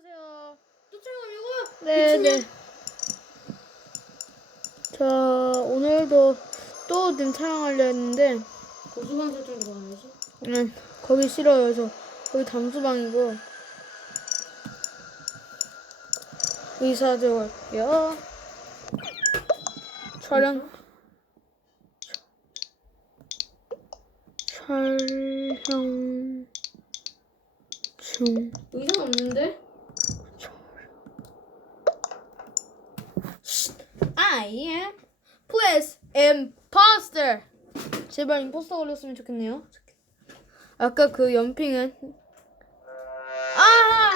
쫓아가세요. 쫓아가려고? 네, 네. 자, 오늘도 또 어딘 촬영하려 했는데, 고수방 설정 들어가야지. 음, 거기 싫어요. 저 거기 담수방이고. 의사 들어갈게요. 촬영. 촬영 중. 의사 없는데? I am please imposter. 제발 임포스터 걸렸으면 좋겠네요. 아까 그 연핑은 아!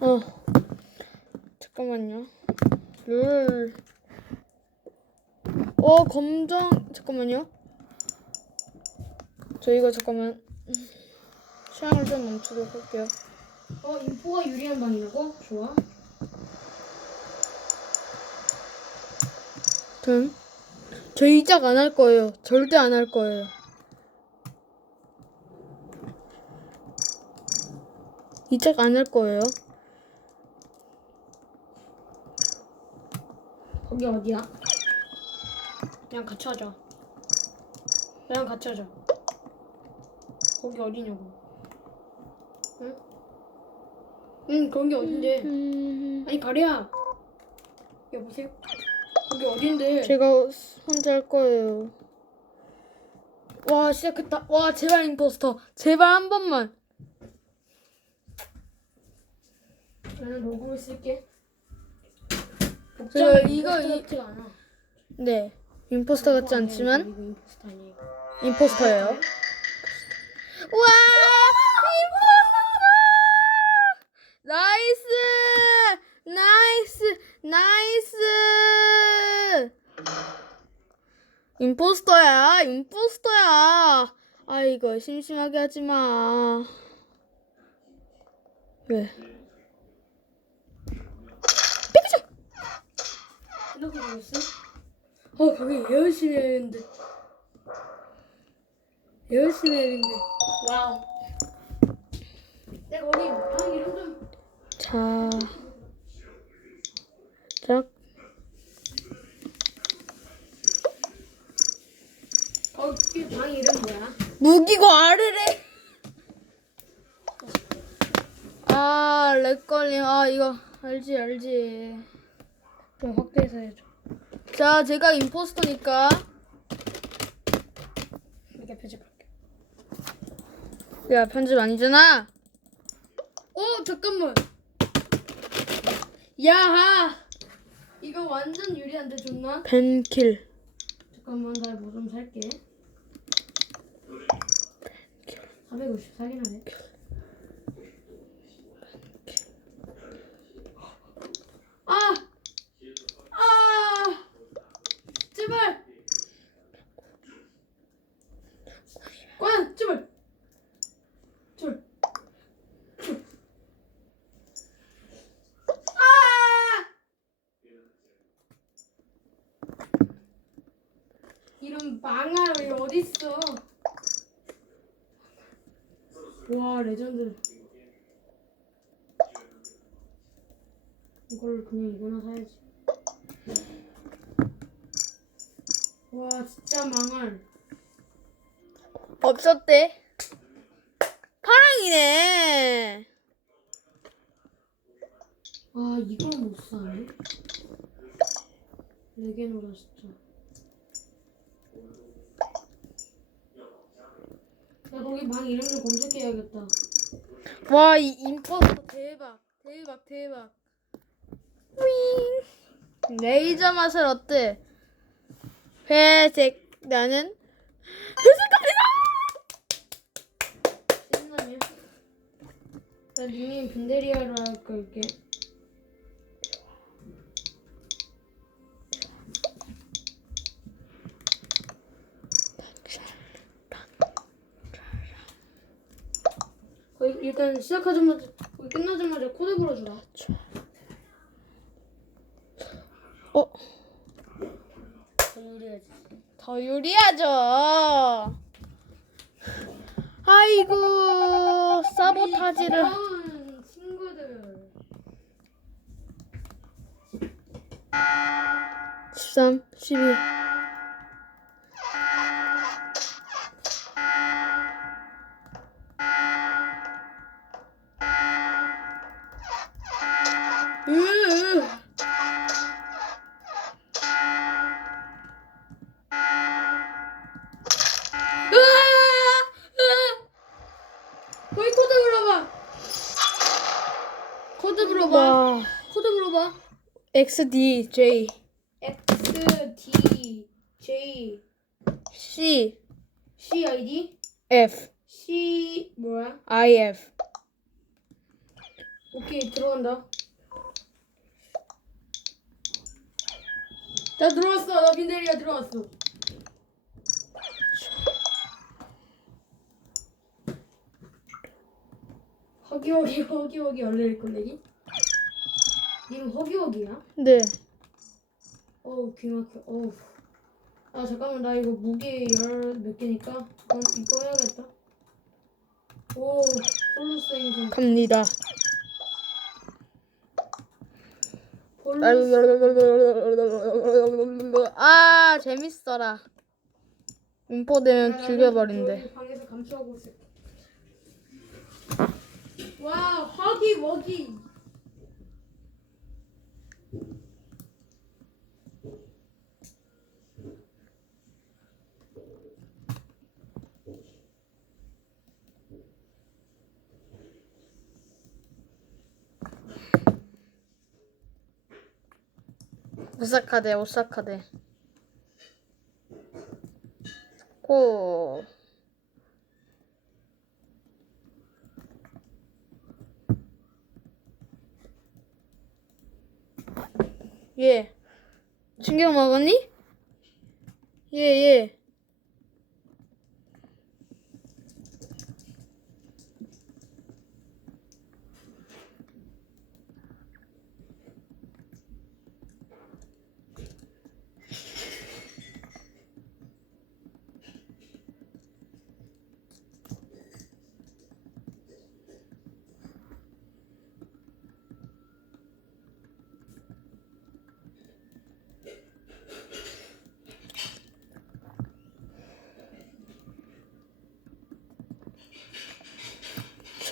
어. 잠깐만요. 룰. 어, 검정 잠깐만요. 저희가 잠깐만 취향을 좀 멈추도록 할게요. 어, 인포가 유리한 방이라고? 좋아. 등. 저 이작 안 할 거예요. 절대 안 할 거예요. 이작 안 할 거예요. 거기 어디야? 그냥 같이 하자. 나랑 같이 하자. 거기 어디냐고. 응? 응, 거기 어딘데? 음, 아니, 가리야. 여보세요? 거기 어딘데? 제가 혼자 할 거예요. 와 시작했다. 와 제발 임포스터. 제발 한 번만. 나는 로고를 쓸게. 저 이거 이- 같지가 않아. 네. 임포스터 같지 않지만 이거 임포스터 아니야. 임포스터예요. 와 임포스터! 나이스! 나이스! 나이스! 임포스터야, 임포스터야. 아이고 심심하게 하지 마. 왜? 이렇게 생겼어? 어, 거기 열심히 했는데. 열심히 했는데. 와우. 내가 거기 방 이름 좀. 자, 짝. 거기 방 이름 뭐야? 무기고 알으래. 아, 렉걸림. 아, 이거 알지, 알지. 좀 확대해서 해줘. 자, 제가 임포스터니까. 이렇게 표집할게. 야, 편집 아니잖아. 어, 잠깐만. 야하. 이거 완전 유리한데 좋나? 벤킬. 잠깐만, 나 뭐 좀 살게. 450 사긴 하네. 아! 아! 제발! 과연, 제발! 이런 망할 어딨어? 와 레전드. 이걸 그냥 이거나 사야지. 와 진짜 망할. 없었대. 파랑이네. 아 이걸 못 사네. 레게노라 진짜. 거기 방 이름 좀 검색해야겠다. 와, 이 임포스터 대박. 대박, 대박. 윙. 레이저 맛을 어때? 회색. 나는 회색 신나네. 나 닉네임 빈데리아로 할 걸게. 거의 일단 시작하자마자 거의 끝나자마자 코드 불어주라. 어, 더 유리하지. 더 유리하죠. 아이고 사보타지를 귀여운 친구들. 13, 12 으으. 으아! 으아! 거기 코드 물어봐. 코드 물어봐. 와 코드 물어봐. XDJ X D J C C I D F C 뭐야? IF 오케이 들어간다. 나 들어왔어. 나 빈대리가 들어왔어. 허기허기 허기허기 열릴 걸레기? 님 허기허기야? 네 어우 귀 막혀. 어우. 아 잠깐만 나 이거 무게 열 몇 개니까 이거, 이거 해야겠다. 오 폴루스 행성. 갑니다 폴루스. 아 재밌어라 인포되면 죽여버린대 방에서 감시하고 있어. 와 허기 워기. 오사카 대 오사카 대 고 예. 충격 먹었니? 예, 예.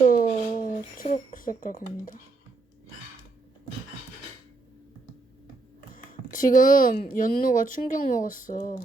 저 초록 색 깔 갑니다. 지금 연노가 충격 먹었어.